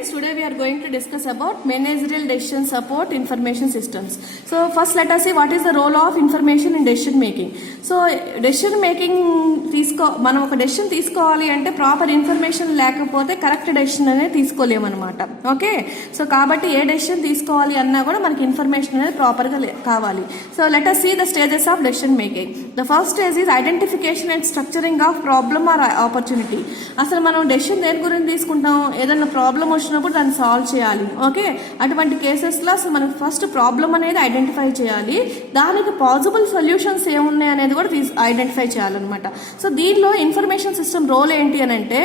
students, today we are going to discuss about managerial decision support information systems. So first let us see what is the role of information in decision making. So decision making మనం ఒక decision తీసుకోవాలి అంటే proper information లేకపోతే correct decision అనేది తీసుకోలేము అనమాట. Okay, so కాబట్టి ఏ decision తీసుకోవాలి అన్నా కూడా మనకి ఇన్ఫర్మేషన్ అనేది ప్రాపర్గా కావాలి. So let us see the stages of decision making. The first stage is identification and structuring of problem or opportunity. అసలు మనం డెసిషన్ దేని గురించి తీసుకుంటాం, ఏదైనా ప్రాబ్లం వచ్చినప్పుడు దాన్ని సాల్వ్ చేయాలి. ఓకే, అటువంటి కేసెస్లో అసలు మనకి ఫస్ట్ ప్రాబ్లం అనేది ఐడెంటిఫై చేయాలి, దానికి పాసిబుల్ సొల్యూషన్స్ ఏమున్నాయి అనేది కూడా ఐడెంటిఫై చేయాలన్నమాట. సో దీనిలో ఇన్ఫర్మేషన్ సిస్టమ్ రోల్ ఏంటి అని అంటే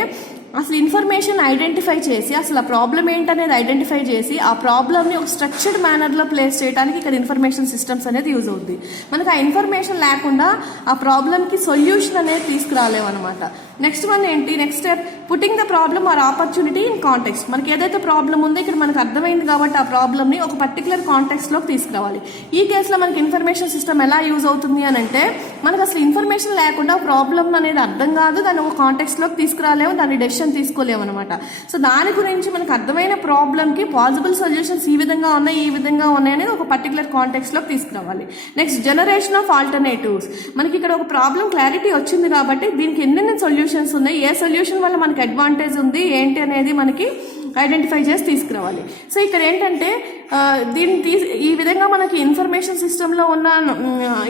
అసలు ఇన్ఫర్మేషన్ ఐడెంటిఫై చేసి అసలు ఆ ప్రాబ్లం ఏంటనేది ఐడెంటిఫై చేసి ఆ ప్రాబ్లమ్ని ఒక స్ట్రక్చర్డ్ మేనర్లో ప్లేస్ చేయడానికి ఇక్కడ ఇన్ఫర్మేషన్ సిస్టమ్స్ అనేది యూజ్ అవుతుంది. మనకు ఆ ఇన్ఫర్మేషన్ లేకుండా ఆ ప్రాబ్లమ్కి సొల్యూషన్ అనేది తీసుకురాలేమన్నమాట. నెక్స్ట్ వన్ ఏంటి, next step putting the problem or opportunity in context. మనకి ఏదైతే ప్రాబ్లం ఉందో ఇక్కడ మనకు అర్థమైంది కాబట్టి ఆ ప్రాబ్లమ్ని ఒక పర్టికులర్ కాంటెక్స్ట్లోకి తీసుకురావాలి. ఈ కేసులో మనకి ఇన్ఫర్మేషన్ సిస్టమ్ ఎలా యూజ్ అవుతుంది అని అంటే మనకు అసలు ఇన్ఫర్మేషన్ లేకుండా ప్రాబ్లమ్ అనేది అర్థం కాదు, దాన్ని ఒక కాంటెక్స్ట్లోకి తీసుకురాలేము, దాన్ని డెసిషన్ తీసుకోలేము అనమాట. సో దాని గురించి మనకు అర్థమైన ప్రాబ్లమ్కి పాసిబుల్ సొల్యూషన్స్ ఈ విధంగా ఉన్నాయి, ఈ విధంగా ఉన్నాయి అనేది ఒక పర్టికులర్ కాంటెక్స్ట్లోకి తీసుకురావాలి. Next generation of alternatives. మనకి ఇక్కడ ఒక ప్రాబ్లం క్లారిటీ వచ్చింది కాబట్టి దీనికి ఎన్నెన్ని సొల్యూషన్స్ ఉన్నాయి, ఏ సొల్యూషన్ వల్ల మనకి అడ్వాంటేజ్ ఉంది ఏంటి అనేది మనకి ఐడెంటిఫై చేసి తీసుకురావాలి. సో ఇక్కడ ఏంటంటే దీన్ని ఈ విధంగా మనకి ఇన్ఫర్మేషన్ సిస్టంలో ఉన్న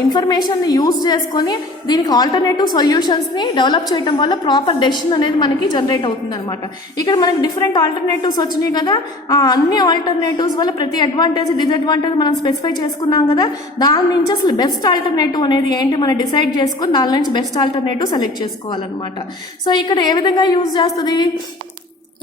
ఇన్ఫర్మేషన్ని యూజ్ చేసుకొని దీనికి ఆల్టర్నేటివ్ సొల్యూషన్స్ని డెవలప్ చేయడం వల్ల ప్రాపర్ డెసిషన్ అనేది మనకి జనరేట్ అవుతుంది అనమాట. ఇక్కడ మనకి డిఫరెంట్ ఆల్టర్నేటివ్స్ వచ్చినాయి కదా, ఆ అన్ని ఆల్టర్నేటివ్స్ వల్ల ప్రతి అడ్వాంటేజ్ డిసడ్వాంటేజ్ మనం స్పెసిఫై చేసుకున్నాం కదా, దాని నుంచి అసలు బెస్ట్ ఆల్టర్నేటివ్ అనేది ఏంటి మనం డిసైడ్ చేసుకొని దాని నుంచి బెస్ట్ ఆల్టర్నేటివ్ సెలెక్ట్ చేసుకోవాలన్నమాట. సో ఇక్కడ ఏ విధంగా యూజ్ చేస్తుంది,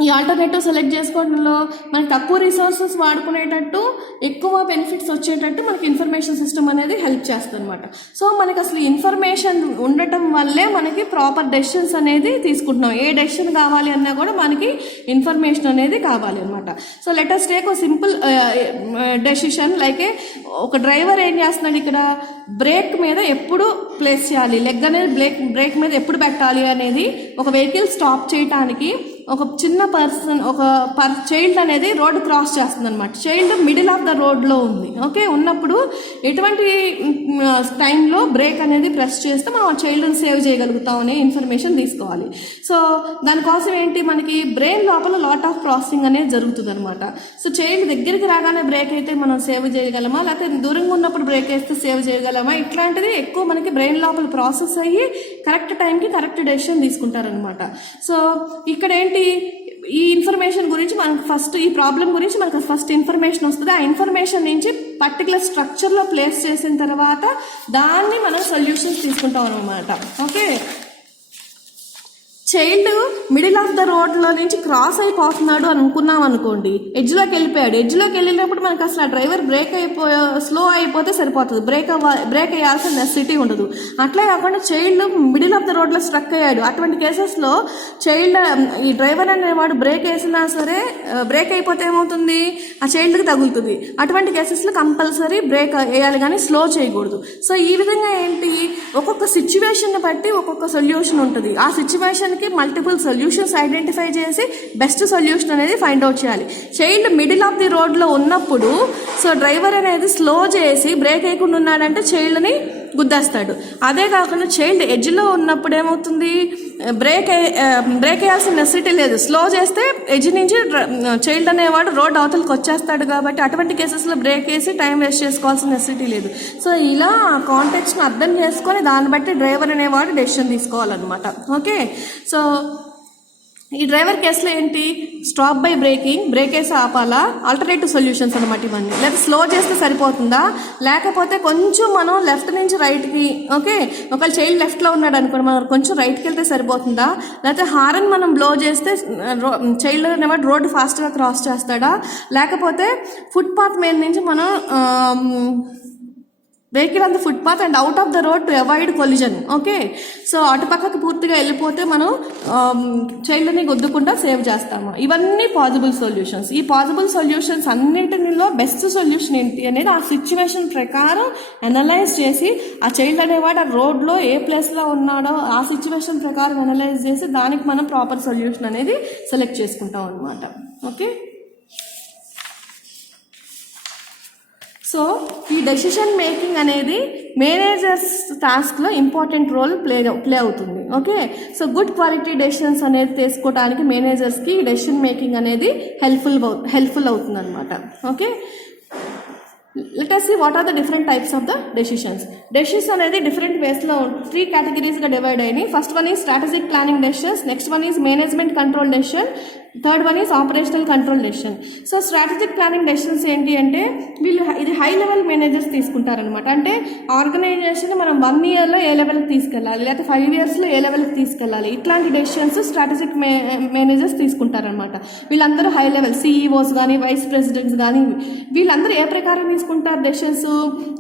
ఈ ఆల్టర్నేటివ్ సెలెక్ట్ చేసుకోవడంలో మనకి తక్కువ రిసోర్సెస్ వాడుకునేటట్టు ఎక్కువ బెనిఫిట్స్ వచ్చేటట్టు మనకి ఇన్ఫర్మేషన్ సిస్టమ్ అనేది హెల్ప్ చేస్తుంది అనమాట. సో మనకి అసలు ఇన్ఫర్మేషన్ ఉండటం వల్లే మనకి ప్రాపర్ డెసిషన్స్ అనేది తీసుకుంటున్నాం. ఏ డెసిషన్ కావాలి అన్నా కూడా మనకి ఇన్ఫర్మేషన్ అనేది కావాలి అనమాట. సో లెట్ us టేక్ ఒక సింపుల్ డెసిషన్ లైక్ ఒక డ్రైవర్ ఏం చేస్తున్నాడు, ఇక్కడ బ్రేక్ మీద ఎప్పుడు ప్లేస్ చేయాలి, లెగ్ అనేది బ్రేక్ మీద ఎప్పుడు పెట్టాలి అనేది ఒక వెహికల్ స్టాప్ చేయడానికి ఒక చిన్న చైల్డ్ అనేది రోడ్ క్రాస్ చేస్తుంది అనమాట. చైల్డ్ మిడిల్ ఆఫ్ ద రోడ్లో ఉంది. ఓకే, ఉన్నప్పుడు ఎటువంటి టైంలో బ్రేక్ అనేది ప్రెస్ చేస్తే మనం ఆ చైల్డ్ని సేవ్ చేయగలుగుతాం అనే ఇన్ఫర్మేషన్ తీసుకోవాలి. సో దానికోసం ఏంటి, మనకి బ్రెయిన్ లోపల లాట్ ఆఫ్ ప్రాసెసింగ్ అనేది జరుగుతుంది అనమాట. సో చైల్డ్ దగ్గరికి రాగానే బ్రేక్ అయితే మనం సేవ్ చేయగలమా, లేకపోతే దూరంగా ఉన్నప్పుడు బ్రేక్ వేస్తే సేవ్ చేయగలమా, ఇట్లాంటిది ఎక్కువ మనకి బ్రెయిన్ లోపల ప్రాసెస్ అయ్యి కరెక్ట్ టైంకి కరెక్ట్ డెసిషన్ తీసుకుంటారనమాట. సో ఇక్కడ ఏంటి, ఈ ఇన్ఫర్మేషన్ గురించి మనకు ఫస్ట్ ఈ ప్రాబ్లం గురించి మనకు ఫస్ట్ ఇన్ఫర్మేషన్ వస్తుంది. ఆ ఇన్ఫర్మేషన్ నుంచి పర్టికులర్ స్ట్రక్చర్లో ప్లేస్ చేసిన తర్వాత దాన్ని మనం సొల్యూషన్స్ తీసుకుంటాం అనమాట. Okay, child middle of the రోడ్లో నుంచి క్రాస్ అయిపోతున్నాడు అని అనుకున్నాం అనుకోండి, ఎడ్జ్లోకి వెళ్ళిపోయాడు. ఎడ్జ్లోకి వెళ్ళినప్పుడు మనకు అసలు ఆ డ్రైవర్ స్లో అయిపోతే సరిపోతుంది, బ్రేక్ వేయాల్సిన నెసెసిటీ ఉండదు. అట్లే కాకుండా చైల్డ్ మిడిల్ ఆఫ్ ద రోడ్లో స్ట్రక్ అయ్యాడు. అటువంటి కేసెస్లో ఈ డ్రైవర్ అనేవాడు బ్రేక్ వేసినా సరే బ్రేక్ అయిపోతే ఏమవుతుంది, ఆ చైల్డ్కి తగులుతుంది. అటువంటి కేసెస్లో కంపల్సరీ బ్రేక్ వేయాలి కానీ స్లో చేయకూడదు. సో ఈ విధంగా ఏంటి, ఒక్కొక్క సిచ్యువేషన్ బట్టి ఒక్కొక్క సొల్యూషన్ ఉంటుంది. ఆ సిచ్యువేషన్కి మల్టిపుల్ సొల్యూషన్స్ ఐడెంటిఫై చేసి బెస్ట్ సొల్యూషన్ అనేది ఫైండ్ అవుట్ చేయాలి. చైల్డ్ మిడిల్ ఆఫ్ ది రోడ్లో ఉన్నప్పుడు సో డ్రైవర్ అనేది స్లో చేసి బ్రేక్ వేయకుండా ఉన్నాడంటే చైల్డ్ని గుద్దేస్తాడు. అదే కాకుండా చైల్డ్ ఎడ్జ్లో ఉన్నప్పుడు ఏమవుతుంది, బ్రేక్ వేయాల్సిన నెసెసిటీ లేదు, స్లో చేస్తే ఎడ్జ్ నుంచి చైల్డ్ అనేవాడు రోడ్ అవతలకి వచ్చేస్తాడు. కాబట్టి అటువంటి కేసెస్లో బ్రేక్ వేసి టైం వేస్ట్ చేసుకోవాల్సిన నెసెసిటీ లేదు. సో ఇలా కాంటెక్స్ట్ని అర్థం చేసుకొని దాన్ని బట్టి డ్రైవర్ అనేవాడు డెసిషన్ తీసుకోవాలన్నమాట. ఓకే, సో ఈ డ్రైవర్ కేసులో ఏంటి, స్టాప్ బై బ్రేకింగ్, బ్రేక్ వేసి ఆపాలా, ఆల్టర్నేటివ్ సొల్యూషన్స్ అనమాట ఇవన్నీ. లేదా స్లో చేస్తే సరిపోతుందా, లేకపోతే కొంచెం మనం లెఫ్ట్ నుంచి రైట్కి, ఓకే ఒకవేళ చైల్డ్ లెఫ్ట్లో ఉన్నాడు అనుకోండి మనం కొంచెం రైట్కి వెళ్తే సరిపోతుందా, లేకపోతే హారన్ మనం బ్లో చేస్తే చైల్డ్ అనేవాడు రోడ్డు ఫాస్ట్గా క్రాస్ చేస్తాడా, లేకపోతే ఫుట్పాత్ మీద నుంచి మనం vehicle on the footpath and out of the road to avoid collision. Okay, so అటుపక్కకి పూర్తిగా వెళ్ళిపోతే మనం చైల్డ్ని గుద్దకుండా సేవ్ చేస్తాము. ఇవన్నీ పాసిబుల్ సొల్యూషన్స్. ఈ పాసిబుల్ సొల్యూషన్స్ అన్నింటిలో బెస్ట్ సొల్యూషన్ ఏంటి అనేది ఆ సిచ్యువేషన్ ప్రకారం అనలైజ్ చేసి ఆ చైల్డ్ అనేవాడు ఆ రోడ్లో ఏ ప్లేస్లో ఉన్నాడో ఆ సిచ్యువేషన్ ప్రకారం అనలైజ్ చేసి దానికి మనం ప్రాపర్ సొల్యూషన్ అనేది సెలెక్ట్ చేసుకుంటాం అనమాట. ఓకే. సో ఈ డెసిషన్ మేకింగ్ అనేది మేనేజర్స్ టాస్క్లో ఇంపార్టెంట్ రోల్ ప్లే అవుతుంది. Okay, so good quality decisions అనేది తీసుకోవడానికి మేనేజర్స్కి డెసిషన్ మేకింగ్ అనేది హెల్ప్ఫుల్ అవుతుంది అనమాట. Okay, let us see what are the different types of the decisions. Decisions అనేది different ways లో 3 categories గా డివైడ్ అయినాయి. First one is strategic planning decisions, next one is management control decision, third one is operational control decision. So strategic planning decisions ఏంటి అంటే ఇది high level managers తీసుకుంటారనమాట. అంటే organisation మనం 1 yearలో ఏ లెవెల్కి తీసుకెళ్ళాలి, లేకపోతే 5 yearsలో ఏ లెవెల్కి తీసుకెళ్ళాలి, ఇట్లాంటి డెసిషన్స్ స్ట్రాటజిక్ మేనేజర్స్ తీసుకుంటారనమాట. వీళ్ళందరూ హై లెవెల్ సిఈఓస్ కానీ వైస్ ప్రెసిడెంట్స్ కానీ వీళ్ళందరూ ఏ ప్రకారం తీసుకుంటారు డెసిషన్స్,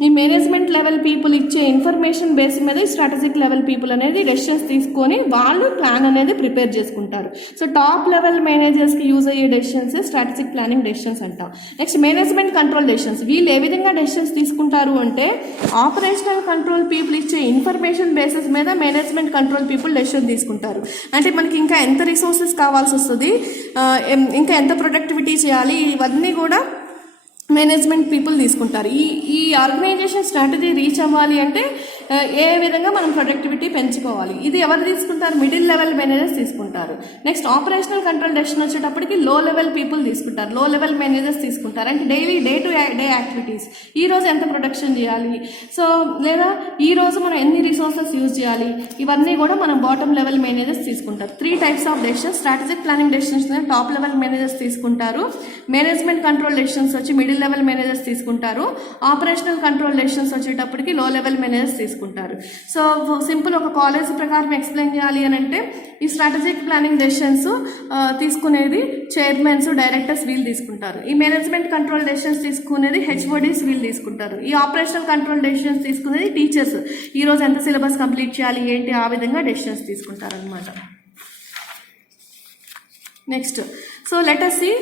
ఈ మేనేజ్మెంట్ లెవెల్ పీపుల్ ఇచ్చే ఇన్ఫర్మేషన్ బేస్ మీద ఈ స్ట్రాటజిక్ లెవెల్ పీపుల్ అనేది డెసిషన్స్ తీసుకొని వాళ్ళు ప్లాన్ అనేది ప్రిపేర్ చేసుకుంటారు. సో టాప్ లెవెల్ మేనేజర్స్కి యూజ్ అయ్యే డెసిషన్స్ స్ట్రాటజిక్ ప్లానింగ్ డెసిషన్స్ అంటాం. Next management control decisions. వీళ్ళు ఏ విధంగా డెసిషన్స్ తీసుకుంటారు అంటే ఆపరేషనల్ కంట్రోల్ పీపుల్ ఇచ్చే ఇన్ఫర్మేషన్ బేసిస్ మీద మేనేజ్మెంట్ కంట్రోల్ పీపుల్ డెసిషన్ తీసుకుంటారు. అంటే మనకి ఇంకా ఎంత రిసోర్సెస్ కావాల్సి వస్తుంది, ఇంకా ఎంత ప్రొడక్టివిటీ చేయాలి, ఇవన్నీ కూడా మేనేజ్మెంట్ పీపుల్ తీసుకుంటారు. ఈ ఆర్గనైజేషన్ స్ట్రాటజీ రీచ్ అవ్వాలి అంటే ఏ విధంగా మనం ప్రొడక్టివిటీ పెంచుకోవాలి, ఇది ఎవరు తీసుకుంటారు, మిడిల్ లెవెల్ మేనేజర్స్ తీసుకుంటారు. నెక్స్ట్ ఆపరేషనల్ కంట్రోల్ డెసిషన్ వచ్చేటప్పటికి లో లెవెల్ పీపుల్ తీసుకుంటారు, లో లెవెల్ మేనేజర్స్ తీసుకుంటారు. అంటే daily day to day activities, ఈ రోజు ఎంత ప్రొడక్షన్ చేయాలి, సో లేదా ఈ రోజు మనం ఎన్ని రిసోర్సెస్ యూజ్ చేయాలి, ఇవన్నీ కూడా మనం బాటమ్ లెవెల్ మేనేజర్స్ తీసుకుంటారు. 3 types of decisions. Strategic planning decisions top level managers తీసుకుంటారు, మేనేజ్మెంట్ కంట్రోల్ డెసిషన్స్ వచ్చి మిడిల్ లెవెల్ మేనేజర్స్ తీసుకుంటారు, ఆపరేషనల్ కంట్రోల్ డెసిషన్స్ వచ్చేటప్పటికి లో లెవెల్ మేనేజర్స్ తీసుకుంటారు. సో సింపుల్ ఒక కాలేజ్ ప్రకారం ఎక్స్ప్లెయిన్ చేయాలి అని అంటే ఈ స్ట్రాటజిక్ ప్లానింగ్ డెసిషన్స్ తీసుకునేది చైర్మన్స్ డైరెక్టర్స్ వీళ్ళు తీసుకుంటారు, ఈ మేనేజ్మెంట్ కంట్రోల్ డెసిషన్స్ తీసుకునేది హెచ్ఓడీస్ వీళ్ళు తీసుకుంటారు, ఈ ఆపరేషనల్ కంట్రోల్ డెసిషన్స్ తీసుకునేది టీచర్స్ ఈ రోజు ఎంత సిలబస్ కంప్లీట్ చేయాలి ఏంటి ఆ విధంగా డెసిషన్స్ తీసుకుంటారు అనమాట. Next, so let us see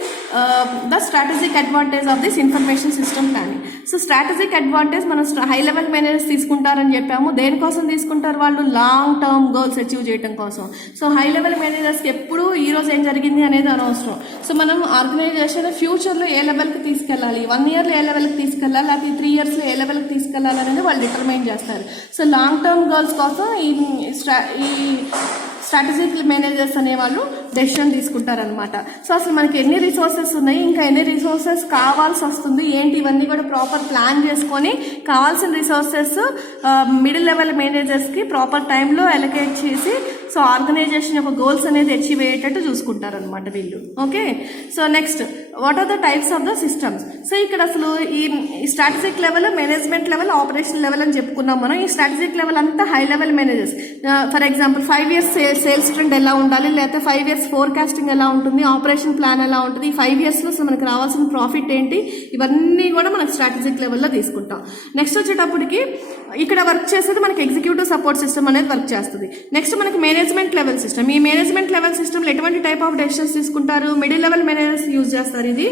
the strategic advantage of this information system planning. So strategic advantage మనం హై లెవెల్ మేనేజర్స్ తీసుకుంటారని చెప్పాము. దేనికోసం తీసుకుంటారు వాళ్ళు, లాంగ్ టర్మ్ గోల్స్ అచీవ్ చేయడం కోసం. సో హై లెవెల్ మేనేజర్స్కి ఎప్పుడు ఈ రోజు ఏం జరిగింది అనేది అనవసరం. సో మనం ఆర్గనైజేషన్ ఫ్యూచర్లో ఏ లెవెల్కి తీసుకెళ్ళాలి, 1 yearలో ఏ లెవెల్కి తీసుకెళ్ళాలి, లేకపోతే 3 yearsలో ఏ లెవెల్కి తీసుకెళ్ళాలి అనేది వాళ్ళు డిటర్మైన్ చేస్తారు. సో లాంగ్ టర్మ్ గోల్స్ కోసం ఈ స్ట్రాటజిక్ మేనేజర్స్ అనేవాళ్ళు డెసిషన్ తీసుకుంటారనమాట. సో అసలు మనకి ఎన్ని రిసోర్సెస్ ఉన్నాయి, ఇంకా ఎన్ని రిసోర్సెస్ కావాల్సి వస్తుంది ఏంటి, ఇవన్నీ కూడా ప్రాపర్ ప్లాన్ చేసుకొని కావాల్సిన రిసోర్సెస్ మిడిల్ లెవెల్ మేనేజర్స్కి ప్రాపర్ టైంలో అలొకేట్ చేసి సో ఆర్గనైజేషన్ యొక్క గోల్స్ అనేది అచీవ్ అయ్యేటట్టు చూసుకుంటారనమాట వీళ్ళు. Okay, so next what are the types of the systems. So ఇక్కడ అసలు ఈ strategic level, management level, operational level అని చెప్పుకున్నాం మనం. ఈ స్ట్రాటజిక్ లెవెల్ అంతా high level managers. For example 5 years sales trend ఎలా ఉండాలి, లేకపోతే 5 years ఫోర్కాస్టింగ్ ఎలా ఉంటుంది, ఆపరేషన్ ప్లాన్ ఎలా ఉంటుంది, ఈ 5 yearsలో మనకు రావాల్సిన ప్రాఫిట్ ఏంటి, ఇవన్నీ కూడా మనకు స్ట్రాటజిక్ లెవెల్లో తీసుకుంటాం. నెక్స్ట్ వచ్చేటప్పటికి ఇక్కడ వర్క్ చేసేది మనకి ఎగ్జిక్యూటివ్ సపోర్ట్ సిస్టమ్ అనేది వర్క్ చేస్తుంది. నెక్స్ట్ మనకి మేనేజ్మెంట్ లెవెల్ సిస్టమ్. ఈ మేనేజ్మెంట్ లెవెల్ సిస్టమ్లో ఎటువంటి టైప్ ఆఫ్ డెసిషన్స్ తీసుకుంటారు, మిడిల్ లెవెల్ మేనేజర్స్ యూజ్ చేస్తారు ఇది.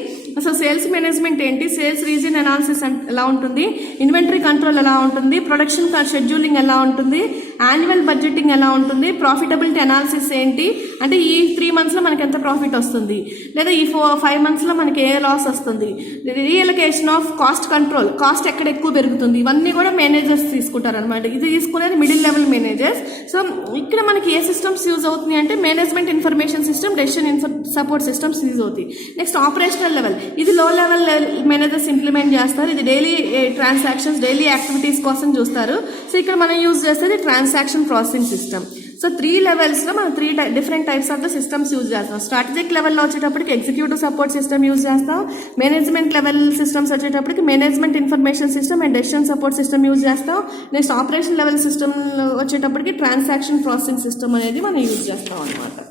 సో సేల్స్ మేనేజ్మెంట్ ఏంటి, సేల్స్ రీజన్ అనాలిసిస్ ఎలా ఉంటుంది, ఇన్వెంటరీ కంట్రోల్ ఎలా ఉంటుంది, ప్రొడక్షన్ షెడ్యూలింగ్ ఎలా ఉంటుంది, యాన్యువల్ బడ్జెటింగ్ ఎలా ఉంటుంది, ప్రాఫిటబిలిటీ అనాలిసిస్ ఏంటి, అంటే ఈ 3 monthsలో మనకి ఎంత ప్రాఫిట్ వస్తుంది, లేదా ఈ 5 monthsలో మనకి ఏ లాస్ వస్తుంది, రీఅలొకేషన్ ఆఫ్ కాస్ట్ కంట్రోల్, కాస్ట్ ఎక్కడ ఎక్కువ పెరుగుతుంది, ఇవన్నీ కూడా మేనేజర్స్ తీసుకుంటారు అనమాట. ఇది తీసుకునేది మిడిల్ లెవెల్ మేనేజర్స్. సో ఇక్కడ మనకి ఏ సిస్టమ్స్ యూజ్ అవుతున్నాయి అంటే management information system, decision support systems use అవుతాయి. నెక్స్ట్ ఆపరేషనల్ లెవెల్, ఇది లో లెవెల్ మేనేజర్స్ ఇంప్లిమెంట్ చేస్తారు. ఇది డైలీ ట్రాన్సాక్షన్స్, డైలీ యాక్టివిటీస్ కోసం చూస్తారు. సో ఇక్కడ మనం యూజ్ చేసేది ట్రాన్సాక్షన్ ప్రాసెసింగ్ సిస్టమ్. సో 3 levelsలో మనం 3 different types of the systems use చేస్తాం. స్ట్రాటజిక్ లెవెల్లో వచ్చేటప్పటికి ఎగ్జిక్యూటివ్ సపోర్ట్ సిస్టమ్ యూజ్ చేస్తాం. మేనేజ్మెంట్ లెవెల్ సిస్టమ్స్ వచ్చేటప్పటికి management information system and decision support system use చేస్తాం. నెక్స్ట్ ఆపరేషన్ లెవెల్ సిస్టమ్ వచ్చేటప్పటికి transaction processing system అనేది మనం యూజ్ చేస్తాం అనమాట.